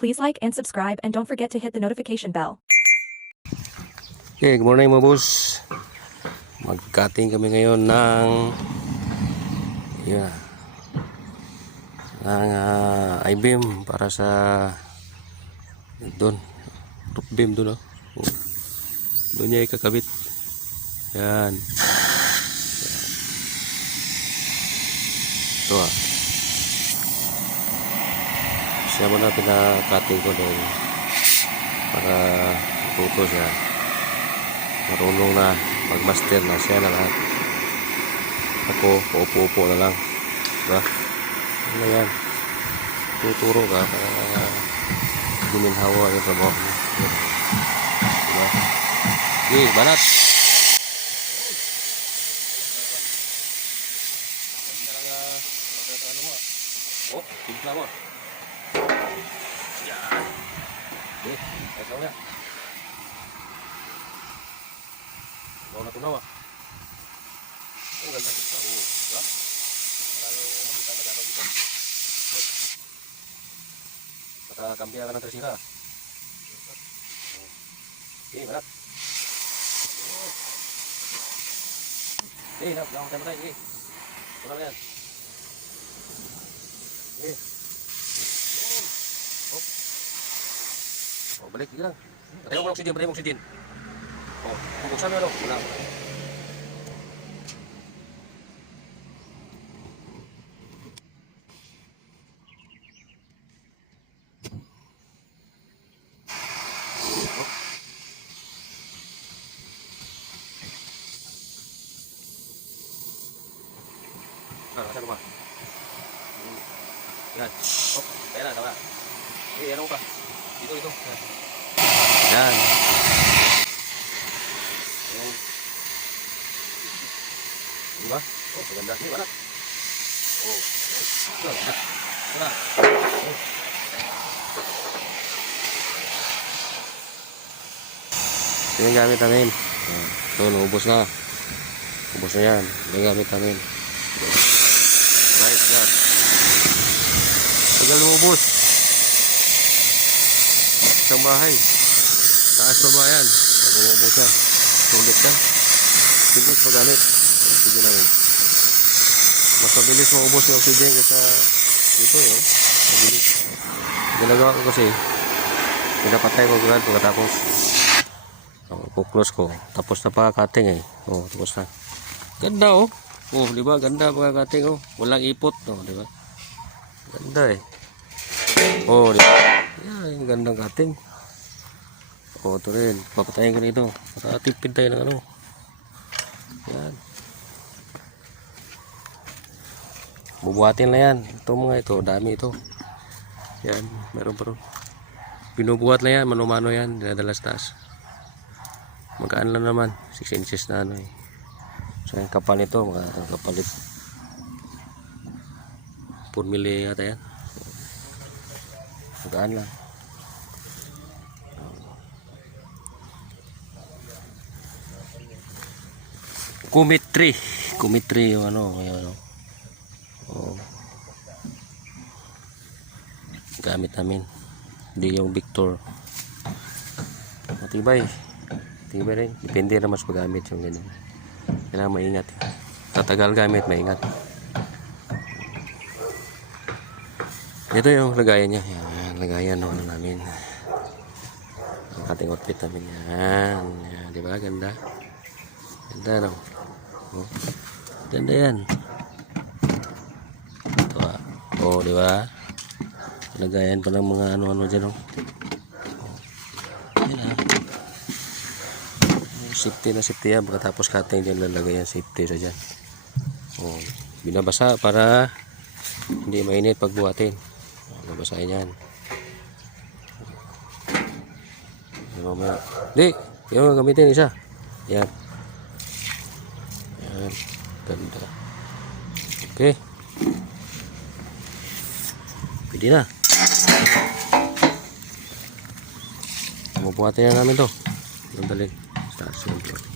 Please like and subscribe and don't forget to hit the notification bell. Okay, good morning mga boss. Mag-cutting kami ngayon ng I-beam para sa doon. Top beam doon, oh. Doon niya ikakabit. Yan. Ito ah. Siya mo na pinaka-cutting ko doon para matuto siya. Marunong na mag-master na siya na lahat. Ako, upo-upo na lang. Diba? Ano yan? Tuturo ka para guminhawa yung trabaho mo. Diba? Okay, banat! Oh, timpla mo. Yan. Okay, ito na. Bawa na tunaw ah. Oh, ganda kita. Oh, diba? Lalo makita magagawa dito. Makakambiya ka ng tresira. Okay, balat. Okay, lang tayo matay. Okay. Wala na yan. Okay. Oh, balik. Sige lang. Patay mo ng oxygen. Oh, buksan mo ano? Wala. Nasa rumah. Yan. Oh, kaya na, tama. Ano pa? Dito. Yan. Diba? Oh, maganda. Ini wala. Oh. Wala. Oh. Ito yung gamit namin. Ito, naubos na. Ubos na yan. Ito yung gamit namin. Right, yan. Tagal lumubos. Isang bahay. Taas pa ba yan? Lumubos siya. Sulit ka. Sulit magamit. Oxygen namin. Mas mabilis maubos yung oxygen kaysa dito eh. Mabilis. Ginagawa ko kasi pinapatay ko agad pagkatapos. Kuklose ko. Tapos na pa cutting eh. Oh, tapos na. Ganda oh. Oh, di ba? Ganda pagka-cutting oh. Walang ipot no, di ba? Ganda eh. Oh, di ba? Yan, gandang cutting. Oh, ito rin. Papatayin ko nito. Para tipid tayo ng ano. Yan. Bubuhatin na yan. Ito mga ito. Dami ito. Yan. Meron pa rin. Pinubuhat na yan. Mano-mano yan. Dinadala sa taas. Magkaan lang naman. 6 inches na ano eh. So yung kapal nito. Kapalit. 4 mili yata yan. Magkaan lang. Kumitri yung ano. Oh. Gamit namin. Hindi yung Victor. Matibay rin. Depende na mas paggamit yung ganyan. Kailangan maingat. Tatagal gamit, maingat. Ito yung lagayan niya. Yan, lagayan ano namin. Ang ating outfit namin. Yan. Diba? Ganda. Ganda no? Oh. Ganda yan. Ito ah. Oh, diba? Lagayan pa ng mga ano-ano dyan oh. Yan ah. Safety na safety yan. Pagkatapos cutting dyan lalagay yan safety sa dyan. Oh. Binabasa para hindi mainit pagbuhatin. Nabasahin yan. Mamaya. Di! Yung gamitin isa. Yan. Yan. Ganda. Okay. Pwede na. Mabuhatin na namin to. Ang daling. Station.